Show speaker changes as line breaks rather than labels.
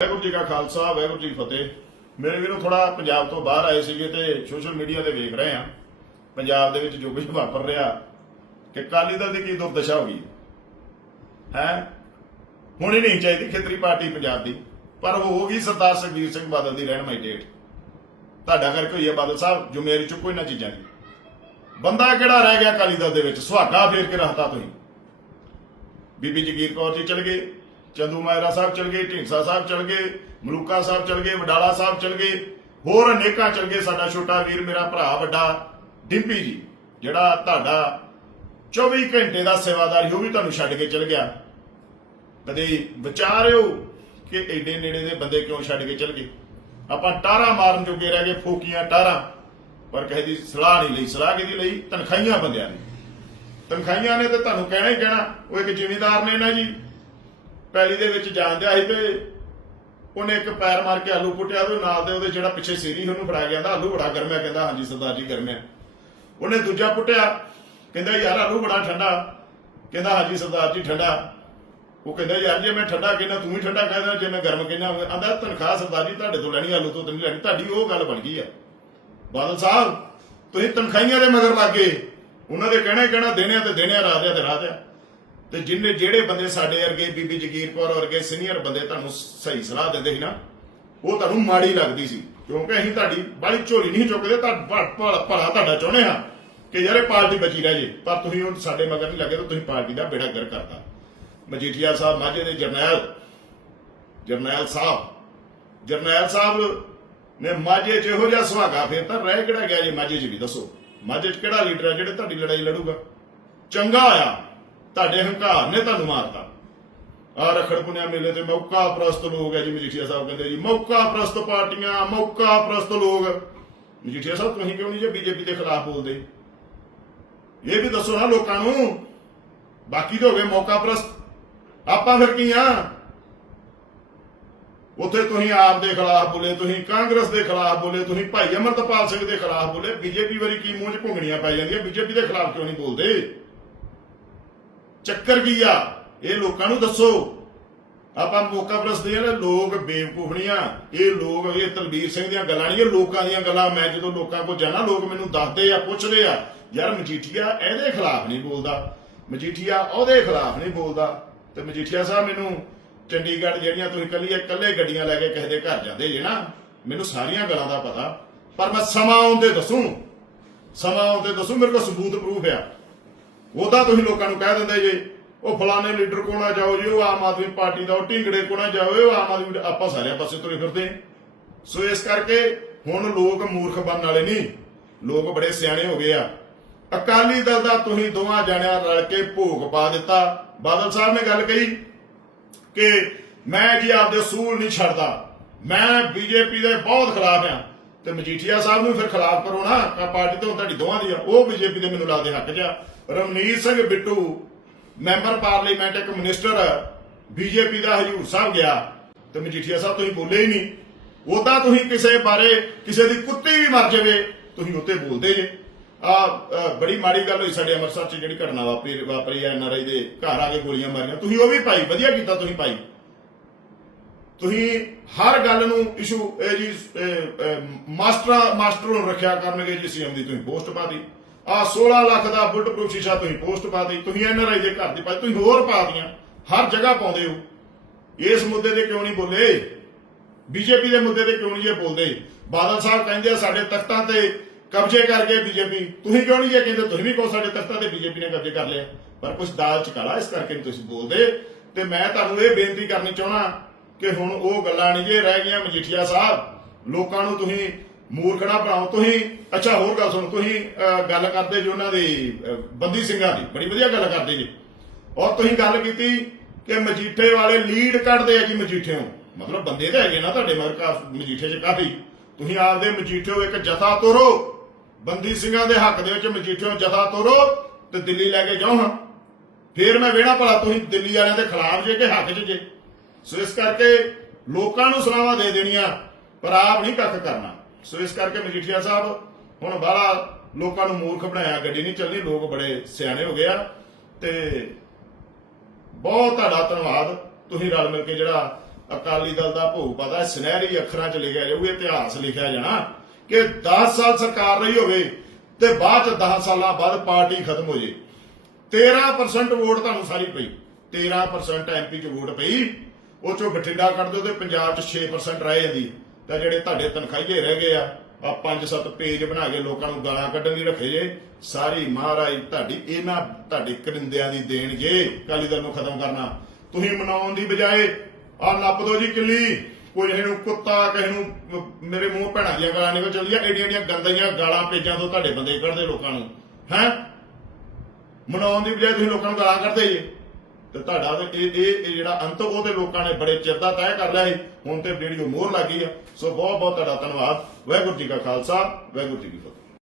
ਵਾਹਿਗੁਰੂ ਜੀ ਕਾ ਖਾਲਸਾ, ਵਾਹਿਗੁਰੂ ਜੀ ਫਤਿਹ। ਮੇਰੇ ਵੀਰੋ ਥੋੜਾ ਪੰਜਾਬ ਤੋਂ ਬਾਹਰ ਆਏ ਸੀਗੇ ਤੇ ਸੋਸ਼ਲ ਮੀਡੀਆ ਤੇ ਵੇਖ ਰਹੇ ਆ ਪੰਜਾਬ ਦੇ ਵਿੱਚ ਜੋ ਕੁਝ ਵਾਪਰ ਰਿਹਾ ਕਿ ਕਾਲੀ ਦਲ ਦੀ ਕੀ ਦੁਰਦਸ਼ਾ ਹੋ ਗਈ ਹੈ। ਹੋਣੀ ਨਹੀਂ ਚਾਹੀਦੀ ਖੇਤਰੀ ਪਾਰਟੀ ਪੰਜਾਬ ਦੀ, ਪਰ ਉਹ ਹੋ ਗਈ ਸਰਦਾਰ ਸੁਖਬੀਰ ਸਿੰਘ ਬਾਦਲ ਦੀ ਰਹਿਨਮਾਈ ਡੇਟ। ਤੁਹਾਡਾ ਕਰਕੇ ਹੋਈ ਹੈ ਬਾਦਲ ਸਾਹਿਬ ਜ਼ਿੰਮੇਵਾਰੀ ਚੁੱਕੋ ਇਹਨਾਂ ਚੀਜ਼ਾਂ ਦੀ ਬੰਦਾ ਕਿਹੜਾ ਰਹਿ ਗਿਆ ਕਾਲੀ ਦਲ ਦੇ ਵਿੱਚ? ਸੁਹਾਗਾ ਫੇਰ ਕੇ ਰੱਖਤਾ ਤੁਸੀਂ। ਬੀਬੀ ਜਗੀਰ ਕੌਰ ਜੀ ਚਲੇ ਗਏ। ਚੰਦੂ ਮਾਇਰਾ ਸਾਹਿਬ ਚਲ ਗਏ, ਢੀਂਡਸਾ ਸਾਹਿਬ ਚਲ ਗਏ, ਮਲੂਕਾ ਸਾਹਿਬ ਚਲ ਗਏ, ਵਡਾਲਾ ਸਾਹਿਬ ਚਲ ਗਏ, ਹੋਰ ਅਨੇਕਾਂ ਚਲ ਗਏ ਸਾਡਾ ਛੋਟਾ ਵੀਰ, ਮੇਰਾ ਭਰਾ ਵੱਡਾ, ਡਿੰਪੀ ਜੀ, ਜਿਹੜਾ ਤੁਹਾਡਾ 24 ਘੰਟੇ ਦਾ ਸੇਵਾਦਾਰ ਉਹ ਵੀ ਤੁਹਾਨੂੰ ਛੱਡ ਕੇ ਚਲ ਗਿਆ। ਕਦੇ ਵਿਚਾਰਿਓ ਕਿ ਐਡੇ ਨੇੜੇ ਦੇ ਬੰਦੇ ਕਿਉਂ ਛੱਡ ਕੇ ਚਲ ਗਏ? ਆਪਾਂ ਟਾਰਾ ਮਾਰਨ ਜੋਗੇ ਰਹਿ ਗਏ, ਫੋਕੀਆਂ ਟਾਰਾ, ਪਰ ਕਿਸੇ ਦੀ ਸਲਾਹ ਨਹੀਂ ਲਈ, ਸਲਾਹ ਕਿਹਦੀ ਲਈ? ਤਨਖਾਈਆਂ ਬੰਦਿਆਂ ਨੇ ਤਨਖਾਈਆਂ ਨੇ ਤੇ ਤੁਹਾਨੂੰ ਕਹਿਣਾ ਹੀ ਕਹਿਣਾ, ਉਹ ਇੱਕ ਜ਼ਿਮੀਂਦਾਰ ਨੇ ਨਾ ਜੀ ਪੈਲੀ ਦੇ ਵਿੱਚ ਜਾਂਦਿਆ ਸੀ ਤੇ ਉਹਨੇ ਇੱਕ ਪੈਰ ਮਾਰ ਕੇ ਆਲੂ ਪੁੱਟਿਆ ਤੇ ਨਾਲ ਦੇ ਉਹਦੇ ਜਿਹੜਾ ਪਿੱਛੇ ਸੀਰੀ ਉਹਨੂੰ ਫੜਾ ਗਿਆ ਆਲੂ ਬੜਾ ਗਰਮਿਆ ਕਹਿੰਦਾ, ਹਾਂਜੀ ਸਰਦਾਰ ਜੀ ਗਰਮਿਆ ਉਹਨੇ ਦੂਜਾ ਪੁੱਟਿਆ, ਕਹਿੰਦਾ, ਯਾਰ ਆਲੂ ਬੜਾ ਠੰਡਾ। ਕਹਿੰਦਾ, ਹਾਂਜੀ ਸਰਦਾਰ ਜੀ ਠੰਡਾ। ਉਹ ਕਹਿੰਦਾ, ਯਾਰ ਜੇ ਮੈਂ ਠੰਡਾ ਕਹਿੰਦਾ, ਤੂੰ ਵੀ ਠੰਡਾ ਕਹਿੰਦਾ, ਜੇ ਮੈਂ ਗਰਮ ਕਹਿੰਦਾ ਆਂਦਾ, ਤਨਖਾਹ ਸਰਦਾਰ ਜੀ ਤੁਹਾਡੇ ਤੋਂ ਲੈਣੀ, ਆਲੂ ਤੋਂ ਤਾਂ ਨਹੀਂ ਲੈਣੀ। ਤੁਹਾਡੀ ਉਹ ਗੱਲ ਬਣ ਗਈ ਆ। ਬਾਦਲ ਸਾਹਿਬ, ਤੁਸੀਂ ਤਨਖਾਹੀਆਂ ਦੇ ਮਗਰ ਲੱਗ ਗਏ। ਉਹਨਾਂ ਦੇ ਕਹਿਣਾ ਕਹਿਣਾ, ਦੇਣਿਆ ਤੇ ਦੇਣਿਆ ਆ ਰਾਤ ਤੇ ਰਾਤ ਆ ਤੇ ਜਿੰਨੇ ਜਿਹੜੇ ਬੰਦੇ ਸਾਡੇ ਵਰਗੇ ਬੀਬੀ ਜਗੀਰ ਕੌਰ ਵਰਗੇ ਸੀਨੀਅਰ ਬੰਦੇ ਤੁਹਾਨੂੰ ਸਹੀ ਸਲਾਹ ਦਿੰਦੇ ਸੀ ਨਾ, ਉਹ ਤੁਹਾਨੂੰ ਮਾੜੀ ਲੱਗਦੀ ਸੀ। ਕਿਉਂਕਿ ਅਸੀਂ ਤੁਹਾਡੀ ਬਾਲੀ ਝੋਲੀ ਨਹੀਂ ਚੁੱਕਦੇ, ਤਾਂ ਭਲਾ ਤੁਹਾਡਾ ਚਾਹੁੰਦੇ ਹਾਂ ਕਿ ਯਾਰ ਇਹ ਪਾਰਟੀ ਬਚੀ ਰਹਿ ਜੇ। ਪਰ ਤੁਸੀਂ ਹੁਣ ਸਾਡੇ ਮਗਰ ਨਹੀਂ ਲੱਗੇ ਤਾਂ ਤੁਸੀਂ ਪਾਰਟੀ ਦਾ ਬੇੜਾ ਗਰ ਕਰਤਾ। ਮਜੀਠੀਆ ਸਾਹਿਬ, ਮਾਝੇ ਦੇ ਜਰਨੈਲ ਜਰਨੈਲ ਸਾਹਿਬ ਜਰਨੈਲ ਸਾਹਿਬ ਨੇ ਮਾਝੇ 'ਚ ਇਹੋ ਜਿਹਾ ਸੁਹਾਗਾ ਫੇਰ ਤਾਂ ਰਹਿ ਕਿਹੜਾ ਗਿਆ ਜੇ? ਮਾਝੇ 'ਚ ਵੀ ਦੱਸੋ। ਮਾਝੇ 'ਚ ਕਿਹੜਾ ਲੀਡਰ ਆ ਜਿਹੜੇ ਤੁਹਾਡੀ ਲੜਾਈ ਲੜੂਗਾ? ਚੰਗਾ ਆਇਆ। ਤੁਹਾਡੇ ਹੰਕਾਰ ਨੇ ਤੁਹਾਨੂੰ ਮਾਰਤਾ। ਆ ਰਖੜ ਪੁਨਿਆ ਮੇਲੇ ਤੇ ਮੌਕਾ ਪ੍ਰਸਤ ਲੋਕ ਹੈ ਜੀ, ਮਜੀਠੀਆ ਸਾਹਿਬ ਕਹਿੰਦੇ ਜੀ, ਮੌਕਾ ਪ੍ਰਸਤ ਪਾਰਟੀਆਂ, ਮੌਕਾ ਪ੍ਰਸਤ ਲੋਕ। ਮਜੀਠੀਆ ਸਾਹਿਬ, ਤੁਸੀਂ ਕਿਉਂ ਨਹੀਂ ਜੇ ਬੀਜੇਪੀ ਦੇ ਖਿਲਾਫ ਬੋਲਦੇ? ਇਹ ਵੀ ਦੱਸੋ ਨਾ ਲੋਕਾਂ ਨੂੰ, ਬਾਕੀ ਤਾਂ ਹੋ ਗਏ ਮੌਕਾ ਪ੍ਰਸਤ। ਆਪਾਂ ਫਿਰ ਕੀ ਆ? ਉੱਥੇ ਤੁਸੀਂ ਆਪ ਦੇ ਖਿਲਾਫ ਬੋਲੇ, ਤੁਸੀਂ ਕਾਂਗਰਸ ਦੇ ਖਿਲਾਫ ਬੋਲੇ, ਤੁਸੀਂ ਭਾਈ ਅਮਰਤਪਾਲ ਸਿੰਘ ਦੇ ਖਿਲਾਫ ਬੋਲੇ, ਬੀਜੇਪੀ ਵਾਰੀ ਕੀ ਮੂੰਹ 'ਚ ਭੁੰਗਣੀਆਂ ਪੈ ਜਾਂਦੀਆਂ, ਬੀਜੇਪੀ ਦੇ ਖਿਲਾਫ ਕਿਉਂ ਨਹੀਂ ਬੋਲਦੇ? ਚੱਕਰ ਕੀ ਆ? ਇਹ ਲੋਕਾਂ ਨੂੰ ਦੱਸੋ। ਆਪਾਂ ਮੌਕਾ ਪ੍ਰਸਦੇ ਆ ਨਾ, ਲੋਕ ਆ। ਇਹ ਲੋਕ, ਇਹ ਤਲਬੀਰ ਸਿੰਘ ਦੀਆਂ ਗੱਲਾਂ ਨਹੀਂ, ਇਹ ਲੋਕਾਂ ਦੀਆਂ ਗੱਲਾਂ। ਮੈਂ ਜਦੋਂ ਲੋਕਾਂ ਕੋਲ ਜਾਣਾ, ਲੋਕ ਮੈਨੂੰ ਦੱਸਦੇ ਆ, ਪੁੱਛਦੇ ਆ, ਯਾਰ ਮਜੀਠੀਆ ਇਹਦੇ ਖਿਲਾਫ ਨਹੀਂ ਬੋਲਦਾ। ਮਜੀਠੀਆ ਉਹਦੇ ਖਿਲਾਫ ਨਹੀਂ ਬੋਲਦਾ। ਤੇ ਮਜੀਠੀਆ ਸਾਹਿਬ ਮੈਨੂੰ, ਚੰਡੀਗੜ੍ਹ ਜਿਹੜੀਆਂ ਤੁਸੀਂ ਕੱਲੀ ਇਕੱਲੇ ਗੱਡੀਆਂ ਲੈ ਕੇ ਕਿਸੇ ਦੇ ਘਰ ਜਾਂਦੇ ਜੇ ਨਾ, ਮੈਨੂੰ ਸਾਰੀਆਂ ਗੱਲਾਂ ਦਾ ਪਤਾ। ਪਰ ਮੈਂ ਸਮਾਂ ਆਉਂਦੇ ਦੱਸੂ। ਸਮਾਂ ਆਉਂਦੇ ਦੱਸੂ, ਮੇਰੇ ਕੋਲ ਸਬੂਤ ਪ੍ਰੂਫ ਆ। ਉਹਦਾ ਤੁਸੀਂ ਲੋਕਾਂ ਨੂੰ ਕਹਿ ਦਿੰਦੇ ਜੇ, ਉਹ ਫਲਾਣੇ ਲੀਡਰ ਕੋਲ ਨਾ ਜਾਓ ਜੀ, ਉਹ ਆਮ ਆਦਮੀ ਪਾਰਟੀ ਦਾ ਉਹ ਢੀਂਗੜੇ ਕੋਲ ਨਾ ਜਾਓ ਉਹ ਆਮ ਆਦਮੀ ਆਪਾਂ ਸਾਰਿਆਂ ਪਾਸੇ ਤੁਰੇ ਫਿਰਦੇ ਸੋ ਇਸ ਕਰਕੇ ਹੁਣ ਲੋਕ ਮੂਰਖ ਬਣਨ ਵਾਲੇ ਨਹੀਂ। ਲੋਕ ਬੜੇ ਸਿਆਣੇ ਹੋ ਗਏ ਆ। ਅਕਾਲੀ ਦਲ ਦਾ ਤੁਸੀਂ ਦੋਵਾਂ ਜਣਿਆਂ ਰਲ ਕੇ ਭੋਗ ਪਾ ਦਿੱਤਾ। ਬਾਦਲ ਸਾਹਿਬ ਨੇ ਗੱਲ ਕਹੀ ਕਿ ਮੈਂ ਜੀ ਆਪਦੇ ਸੂਲ ਨਹੀਂ ਛੱਡਦਾ। ਮੈਂ ਬੀਜੇਪੀ ਦੇ ਬਹੁਤ ਖਿਲਾਫ ਆ। ਤੇ ਮਜੀਠੀਆ ਸਾਹਿਬ ਨੂੰ ਫਿਰ ਖਿਲਾਫ ਕਰੋ ਨਾ। ਪਾਰਟੀ ਤੋਂ ਤੁਹਾਡੀ ਦੋਵਾਂ ਦੀ ਆ। ਉਹ ਬੀਜੇਪੀ ਦੇ ਮੈਨੂੰ ਲੱਗਦੇ ਹੱਕ 'ਚ ਆ। ਰਮਨੀਤ ਸਿੰਘ ਬਿੱਟੂ, ਮੈਂਬਰ ਪਾਰਲੀਮੈਂਟ ਇੱਕ ਮਿਨਿਸਟਰ, ਬੀਜੇਪੀ ਦਾ ਹਜੂਰ ਸਾਹਿਬ ਗਿਆ। ਤੇ ਮਜੀਠੀਆ ਸਾਹਿਬ ਤੁਸੀਂ ਬੋਲੇ ਹੀ ਨਹੀਂ। ਉਦਾਂ ਤੁਸੀਂ ਕਿਸੇ ਬਾਰੇ ਕਿਸੇ ਦੀ ਕੁੱਤੀ ਵੀ ਮਰ ਜਾਵੇ, ਤੁਸੀਂ ਉੱਤੇ ਬੋਲਦੇ ਜੇ। ਆ ਬੜੀ ਮਾੜੀ ਗੱਲ ਹੋਈ ਸਾਡੇ ਅੰਮ੍ਰਿਤਸਰ 'ਚ ਜਿਹੜੀ ਘਟਨਾ ਵਾਪਰੀ ਵਾਪਰੀ ਐ ਐਨਆਰਆਈ ਦੇ ਘਰ ਆ ਕੇ ਗੋਲੀਆਂ ਮਾਰੀਆਂ। ਤੁਸੀਂ ਉਹ ਵੀ ਪਾਈ ਵਧੀਆ ਕੀਤਾ ਤੁਸੀਂ ਪਾਈ ਤੁਸੀਂ ਹਰ ਗੱਲ ਨੂੰ ਇਸ਼ੂ ਇਹ ਜੀ ਮਾਸਟਰ ਮਾਸਟਰ ਨੂੰ ਰੱਖਿਆ ਕਰਨਗੇ ਜੀ, ਸੀਐਮ ਦੀ ਤੁਸੀਂ ਪੋਸਟ ਪਾਤੀ ਆ 16 ਲੱਖ ਦਾ ਬੁੱਟ ਪ੍ਰੂਫ ਸ਼ੀਸ਼ਾ ਤੁਸੀਂ ਪੋਸਟ ਪਾਤੀ ਤੁਸੀਂ ਐਨਆਰਆਈ ਦੇ ਘਰ ਦੀ ਪਾਈ ਤੁਸੀਂ ਹੋਰ ਪਾਤੀਆਂ ਹਰ ਜਗ੍ਹਾ ਪਾਉਂਦੇ ਹੋ। ਇਸ ਮੁੱਦੇ ਤੇ ਕਿਉਂ ਨਹੀਂ ਬੋਲੇ? ਬੀਜੇਪੀ ਦੇ ਮੁੱਦੇ ਤੇ ਕਿਉਂ ਨਹੀਂ ਜੇ ਬੋਲਦੇ? ਬਾਦਲ ਸਾਹਿਬ ਕਹਿੰਦੇ ਆ, ਸਾਡੇ ਤਖਤਾਂ ਤੇ ਕਬਜ਼ੇ ਕਰ ਗਏ ਬੀਜੇਪੀ, ਤੁਸੀਂ ਕਿਉਂ ਨਹੀਂ ਜੇ ਕਹਿੰਦੇ? ਤੁਸੀਂ ਵੀ ਕਹੋ ਸਾਡੇ ਤਖਤਾਂ ਤੇ ਬੀਜੇਪੀ ਨੇ ਕਬਜ਼ੇ ਕਰ ਲਿਆ। ਪਰ ਕੁਝ ਦਾਲ ਚ ਕਾਲਾ ਇਸ ਕਰਕੇ ਤੁਸੀਂ ਬੋਲਦੇ। ਤੇ ਮੈਂ ਤੁਹਾਨੂੰ ਇਹ ਬੇਨਤੀ ਕਰਨੀ ਚਾਹਣਾ ਕਿ ਹੁਣ ਉਹ ਗੱਲਾਂ ਨਹੀਂ ਜੇ ਰਹਿ ਗਈਆਂ ਮਜੀਠੀਆ ਸਾਹਿਬ, ਲੋਕਾਂ ਨੂੰ ਤੁਸੀਂ ਮੂਰਖਣਾ ਬਣਾਓ। ਤੁਸੀਂ, ਅੱਛਾ, ਹੋਰ ਗੱਲ ਸੁਣੋ। ਤੁਸੀਂ ਗੱਲ ਕਰਦੇ ਜੋ ਉਹਨਾਂ ਦੀ ਬੰਦੀ ਸਿੰਘਾਂ ਦੀ। ਬੜੀ ਵਧੀਆ ਗੱਲ ਕਰਦੇ ਜੀ। ਔਰ ਤੁਸੀਂ ਗੱਲ ਕੀਤੀ ਕਿ ਮਜੀਠੇ ਵਾਲੇ ਲੀਡ ਕੱਢਦੇ ਆ ਜੀ ਮਜੀਠਿਓਂ। ਮਤਲਬ ਬੰਦੇ ਤਾਂ ਹੈਗੇ ਨਾ ਤੁਹਾਡੇ, ਮਗਰ ਮਜੀਠੇ 'ਚ ਕਾਫੀ। ਤੁਸੀਂ ਆਪਦੇ ਮਜੀਠਿਓ ਇੱਕ ਜਥਾ ਤੋਰੋ। ਬੰਦੀ ਸਿੰਘਾਂ ਦੇ ਹੱਕ ਦੇ ਵਿੱਚ ਮਜੀਠਿਓ ਜਥਾ ਤੋਰੋ ਤੇ ਦਿੱਲੀ ਲੈ ਕੇ ਜਾਓ ਹਾਂ ਫੇਰ ਮੈਂ ਵੇਣਾ ਭਲਾ ਤੁਸੀਂ ਦਿੱਲੀ ਵਾਲਿਆਂ ਦੇ ਖਿਲਾਫ ਜੇ ਕਿ ਹੱਕ 'ਚ ਜੇ। ਸੋ ਇਸ ਕਰਕੇ ਲੋਕਾਂ ਨੂੰ ਸਲਾਹਾਂ ਦੇ ਦੇਣੀਆਂ, ਪਰ ਆਪ ਨਹੀਂ ਕੱਖ ਕਰਨਾ। ਸੋ ਇਸ ਕਰਕੇ ਮਜੀਠੀਆ ਸਾਹਿਬ ਹੁਣ ਬਾਹਲਾ ਲੋਕਾਂ ਨੂੰ ਮੂਰਖ ਬਣਾਇਆ, ਗੱਡੀ ਨਹੀਂ ਚੱਲਣੀ, ਲੋਕ ਬੜੇ ਸਿਆਣੇ ਹੋ ਗਏ ਆ। ਤੇ ਬਹੁਤ ਤੁਹਾਡਾ ਧੰਨਵਾਦ। ਤੁਸੀਂ ਰਲ ਮਿਲ ਕੇ ਜਿਹੜਾ ਅਕਾਲੀ ਦਲ ਦਾ ਭੋਗ ਪਤਾ, ਸੁਨਹਿਰੀ ਅੱਖਰਾਂ 'ਚ ਲਿਖਿਆ ਜਾਊ ਇਤਿਹਾਸ ਲਿਖਿਆ ਜਾਣਾ ਕਿ 10 ਸਾਲ ਸਰਕਾਰ ਰਹੀ ਹੋਵੇ ਤੇ ਬਾਅਦ 'ਚ 10 ਸਾਲਾਂ ਬਾਅਦ ਪਾਰਟੀ ਖਤਮ ਹੋ ਜੇ। 13% ਵੋਟ ਤੁਹਾਨੂੰ ਸਾਰੀ ਪਈ। 13% ਐਮਪੀ 'ਚ ਵੋਟ ਪਈ। ਉਹ ਚੋਂ ਬਠਿੰਡਾ ਕੱਢ ਦਿਓ ਤੇ ਪੰਜਾਬ 'ਚ 6% ਰਹਿ ਜਾਂਦੀ। ਤਾਂ ਜਿਹੜੇ ਤੁਹਾਡੇ ਤਨਖਾਹੀਏ ਰਹਿ ਗਏ ਆ ਆ ਪੰਜ ਸੱਤ ਪੇਜ ਬਣਾ ਕੇ ਲੋਕਾਂ ਨੂੰ ਗਾਲਾਂ ਕੱਢਣ ਲਈ ਰੱਖੇ ਜੇ, ਸਾਰੀ ਮਹਾਰਾਜ ਤੁਹਾਡੀ, ਇਹਨਾਂ ਤੁਹਾਡੇ ਕਰਿੰਦਿਆਂ ਦੀ ਦੇਣ ਜੇ, ਅਕਾਲੀ ਦਲ ਨੂੰ ਖਤਮ ਕਰਨਾ। ਤੁਸੀਂ ਮਨਾਉਣ ਦੀ ਬਜਾਏ ਆ ਨੱਪ ਦੋ ਜੀ ਕਿੱਲੀ, ਕੋਈ ਇਹਨੂੰ ਕੁੱਤਾ, ਕਿਸੇ ਨੂੰ ਮੇਰੇ ਮੂੰਹ ਭੈਣਾਂ ਦੀਆਂ ਗਾਲਾਂ ਨਿਕਲ ਚਲਦੀਆਂ, ਏਡੀਆਂ ਏਡੀਆਂ ਗੰਦੀਆਂ ਗਾਲਾਂ ਪੇਜਾਂ ਤੋਂ ਤੁਹਾਡੇ ਬੰਦੇ ਕੱਢਦੇ ਲੋਕਾਂ ਨੂੰ, ਹੈ? ਮਨਾਉਣ ਦੀ ਬਜਾਏ ਤੁਸੀਂ ਲੋਕਾਂ ਨੂੰ ਗਾਲਾਂ ਕੱਢਦੇ ਜੀ। ਤੇ ਤੁਹਾਡਾ ਇਹ ਇਹ ਜਿਹੜਾ ਅੰਤ ਉਹ ਤੇ ਲੋਕਾਂ ਨੇ ਬੜੇ ਚਿਰ ਦਾ ਤੈਅ ਕਰ ਲਿਆ ਸੀ, ਹੁਣ ਤੇ ਜਿਹੜੀ ਉਹ ਮੋਹਰ ਲੱਗੀ ਆ। ਸੋ ਬਹੁਤ ਬਹੁਤ ਤੁਹਾਡਾ ਧੰਨਵਾਦ। ਵਾਹਿਗੁਰੂ ਜੀ ਕਾ ਖਾਲਸਾ, ਵਾਹਿਗੁਰੂ ਜੀ ਕੀ ਫਤਿਹ।